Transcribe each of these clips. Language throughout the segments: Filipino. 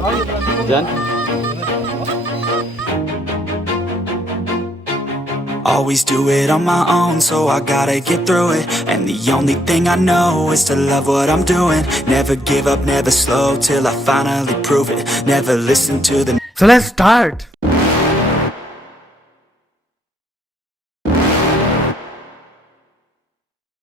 Diyan? Always do it on my own, so I gotta get through it. And the only thing I know is to love what I'm doing. Never give up, never slow, till I finally prove it. Never listen to them. So let's start.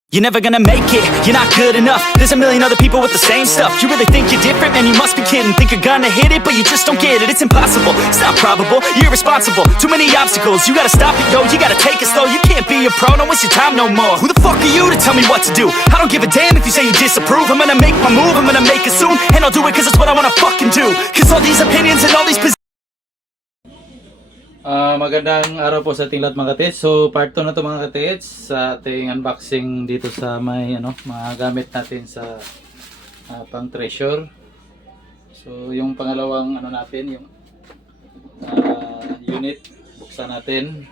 You're never gonna make it, you're not good enough. There's a million other people with the same stuff. You really think you're different? Man, you must be kidding. Think you're gonna hit it, but you just don't get it. It's impossible, it's not probable, you're irresponsible. Too many obstacles, you gotta stop it, yo. You gotta take it slow, you can't be a pro. Don't waste your time no more. Who the fuck are you to tell me what to do? I don't give a damn if you say you disapprove. I'm gonna make my move, I'm gonna make it soon. And I'll do it cause it's what I wanna fucking do. Cause all these opinions and all these Magandang araw po sa ating lahat mga katits. So part 2 na to mga katits sa ating unboxing dito sa may mga gamit natin sa pang treasure. So yung pangalawang natin, yung unit, buksan natin.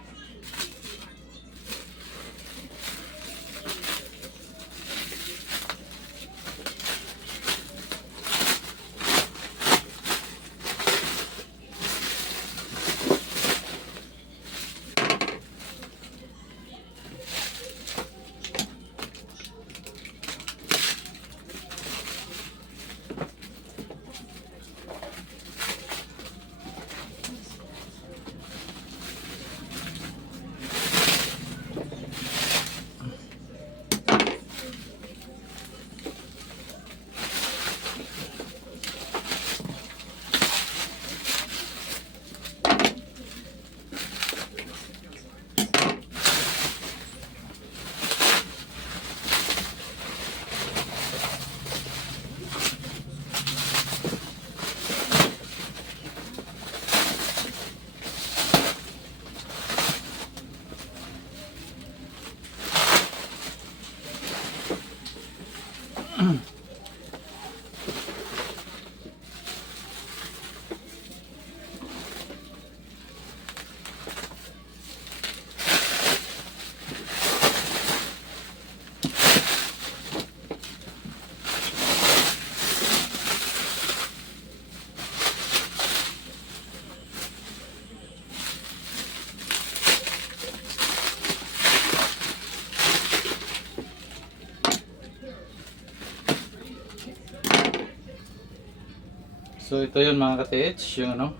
So ito yun mga ka-TH, yung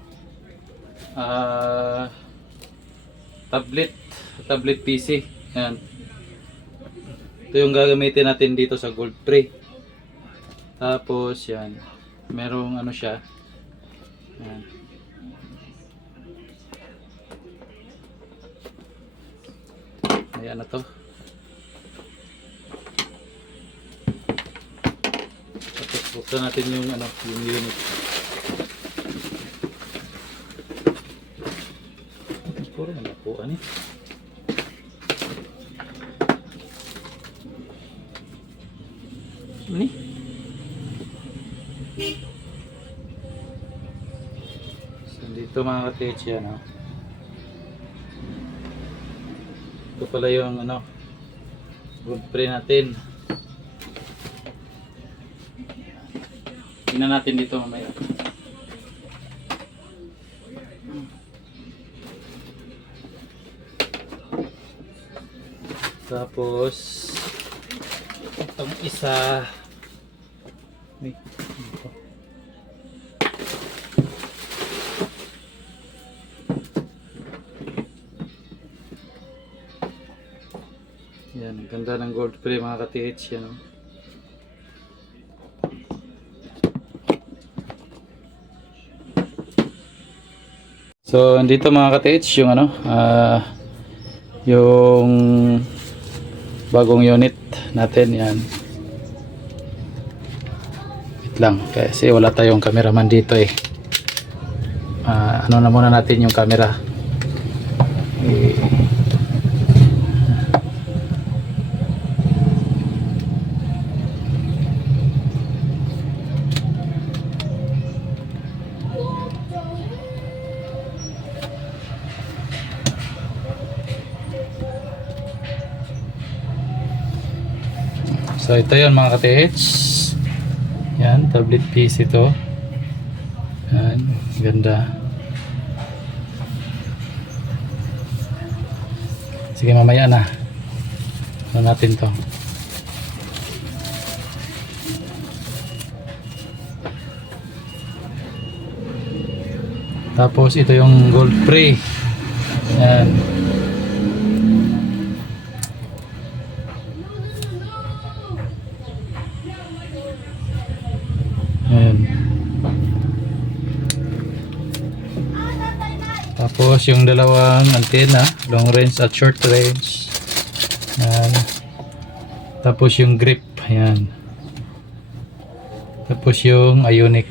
tablet PC. Yan. Ito yung gagamitin natin dito sa Gold Pre. Tapos yan, merong siya. Yan. Ayan na to. Tapos buksan natin yung yung unit. Puro na po ani. Ini. So dito mga ka-TH yan, ito pala yung Gold Pre natin. Tingnan natin dito mamaya. Tapos itong isa yan, ang ganda ng Gold Pre mga ka-TH yan. So andito mga ka-TH yung yung bagong unit natin yan. Wait lang kasi wala tayong cameraman dito na muna natin yung camera. So ito yun mga ka-TH. Yan, tablet PC ito. Yan, ganda. Sige, mamaya na. Ano natin to? Tapos ito yung gold pre. Yan. Yan. Tapos yung dalawang antena, long range at short range. Yan. Tapos yung grip, ayan. Tapos yung ionic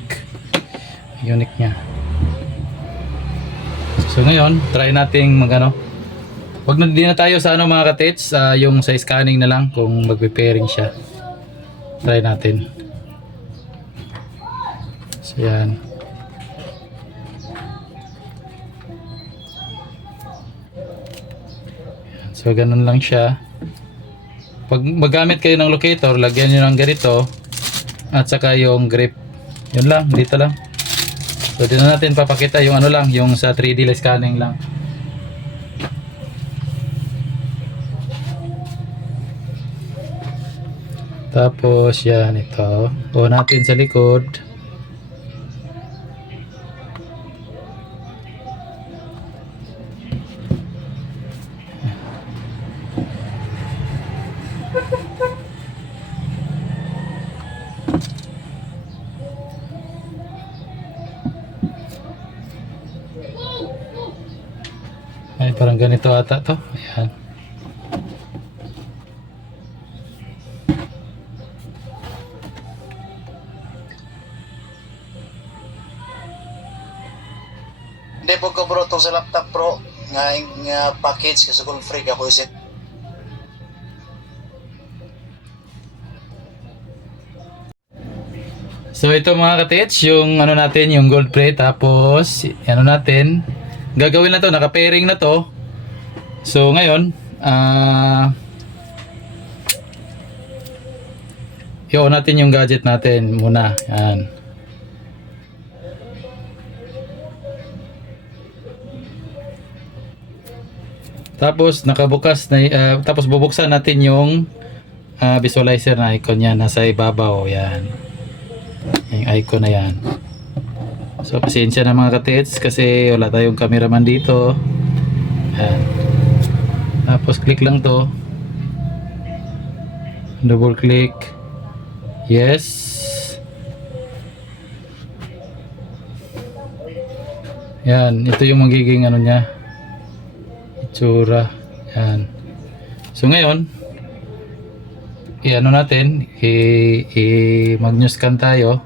niya. So ngayon, try nating magano. Wag na din na tayo sa ano mga katits, yung sa scanning na lang kung magpe-pairing siya. Try natin. So yan. So ganun lang siya. Pag magamit kayo ng locator, lagyan niyo ng ganito at saka yung grip. Yun lang, dito lang. So dito natin papakita yung ano lang, yung sa 3D scanning lang. Tapos yan ito. O natin sa likod. Ay, parang ganito ata to. Ayan. Hindi po ko bro itong sa laptop bro nga package kasi kung free ka po isip. So ito mga katits, yung ano natin, yung gold plate. Tapos ano natin, gagawin na to, naka-pairing na to. So ngayon, i-on natin yung gadget natin muna. Yan. Tapos nakabukas na, tapos bubuksan natin yung visualizer na icon niya nasa ibabaw. Yan. Yung icon na yan. So pasensya na mga katits kasi wala tayong cameraman dito. Yan. Tapos click lang to. Double click. Yes. Yan, ito yung magiging ano niya. Itsura. Yan. So ngayon, i-ano natin, mag-new scan tayo.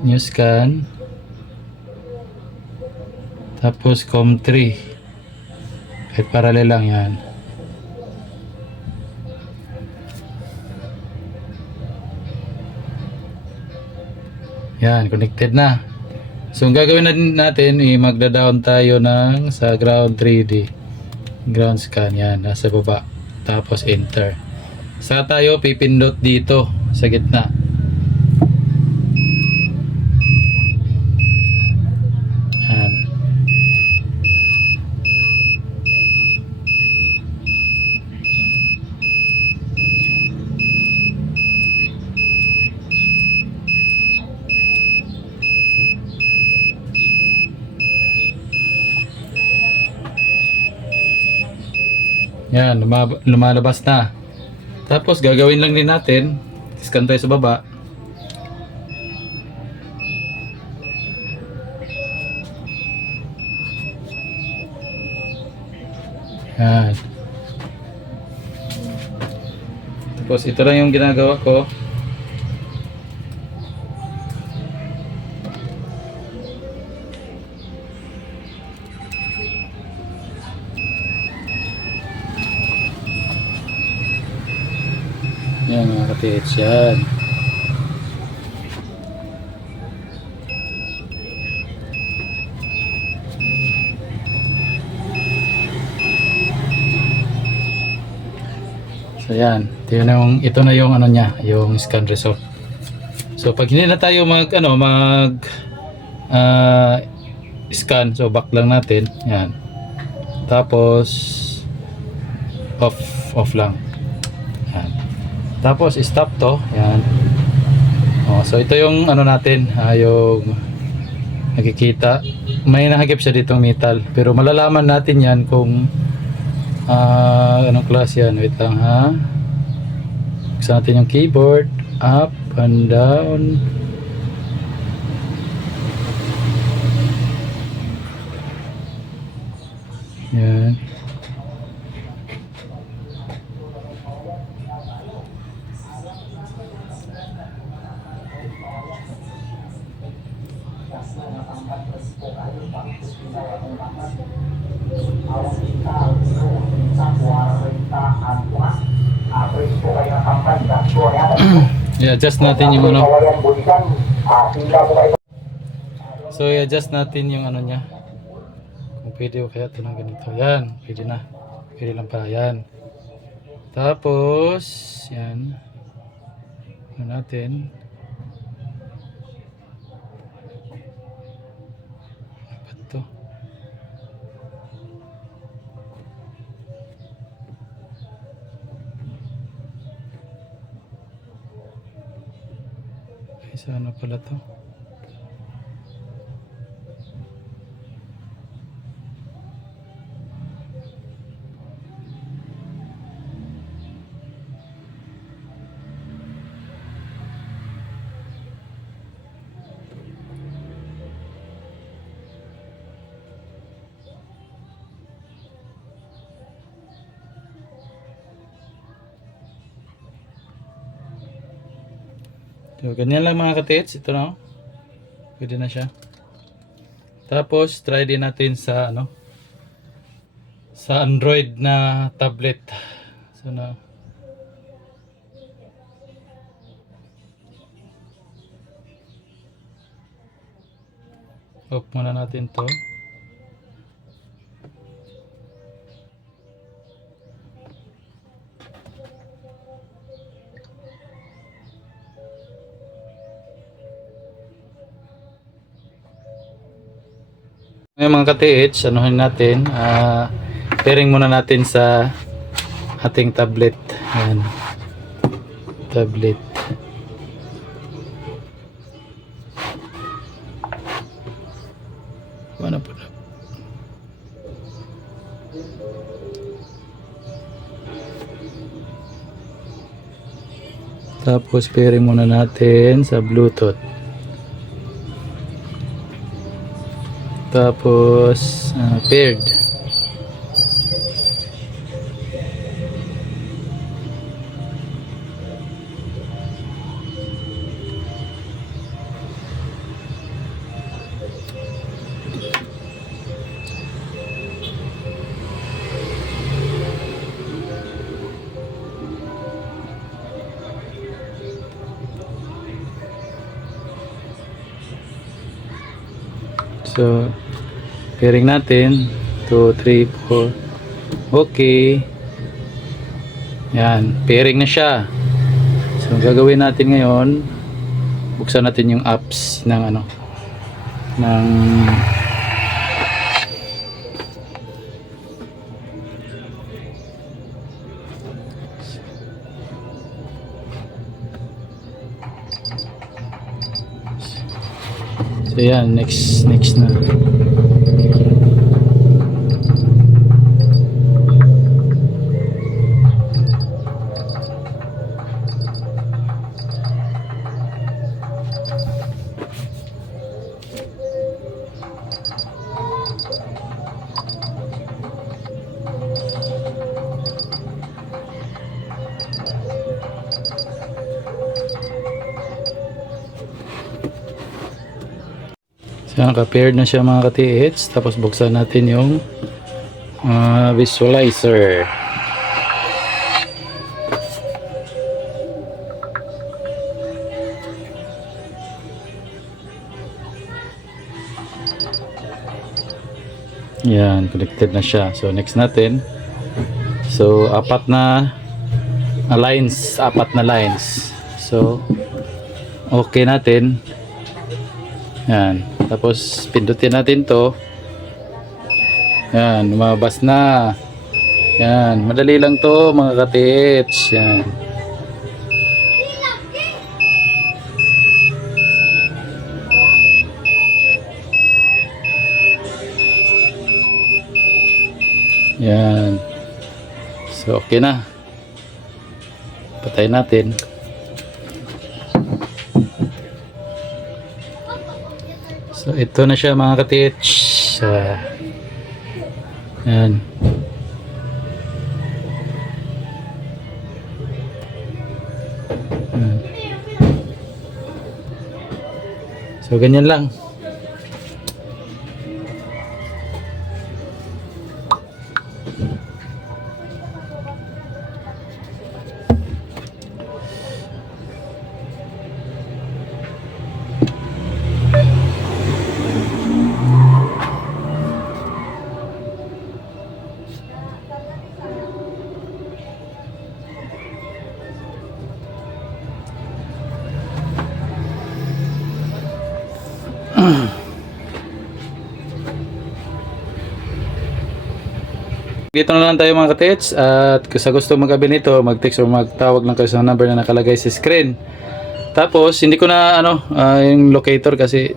New scan. Tapos COM3. Kahit parallel lang yan. Yan, connected na. So ang gagawin natin, magda-down tayo ng sa ground 3D. Ground scan yan, nasa baba. Tapos enter. Saka tayo pipindot dito sa gitna. Yan. Yan, lumalabas na. Tapos gagawin lang din natin, scan tayo sa baba. Yan. Tapos ito lang yung ginagawa ko. Yan mga katits, yan. So yan, ito na yung ano niya, yung scan result. So pag hindi na tayo mag scan, so back lang natin. Yan. Tapos off lang. Yan. Tapos stop to. Yan. Oh, so ito yung natin, yung nakikita. May nahagip siya ditong metal, pero malalaman natin yan kung anong klase yan. Wait lang ha. Buksan natin yung keyboard, up and down. Yan. I-adjust natin yung So i-adjust natin yung niya. Kung pwede o kaya ito ng ganito. Yan, pwede na. Pwede lang pa. Yan. Tapos, yan. Natin. Apa to? Ay, sana pala to? So, ganyan lang mga katits. Ito na. Pwede na siya. Tapos, try din natin sa sa Android na tablet. So, off muna natin to. Ngayon mga ka-TH, anuhin natin, pairing muna natin sa ating tablet. Ayan. Tablet. Mana po na? Tapos pairing muna natin sa Bluetooth. Tapos paired. So, pairing natin 2, 3, 4. Okay. Yan, pairing na siya. So, ang gagawin natin ngayon, buksan natin yung apps ng ng So yan, next na. So, naka-paired na siya mga ka-TH. Tapos buksan natin yung visualizer. Yan, connected na siya. So, next natin. So, apat na lines. So, okay natin. Yan. Tapos pindutin natin to. Yan, lumabas na. Yan, madali lang to mga katits. Yan. Yan. So, okay na. Patay natin. So, ito na siya mga katits. Yan. Yan. So, ganyan lang. Dito na lang tayo mga katits, at kung sa gusto mag-abi nito, mag-text or magtawag lang kayo sa number na nakalagay sa screen. Tapos hindi ko na yung locator kasi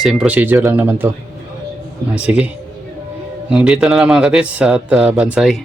same procedure lang naman to. Sige. Dito na lang mga katits at Bansay.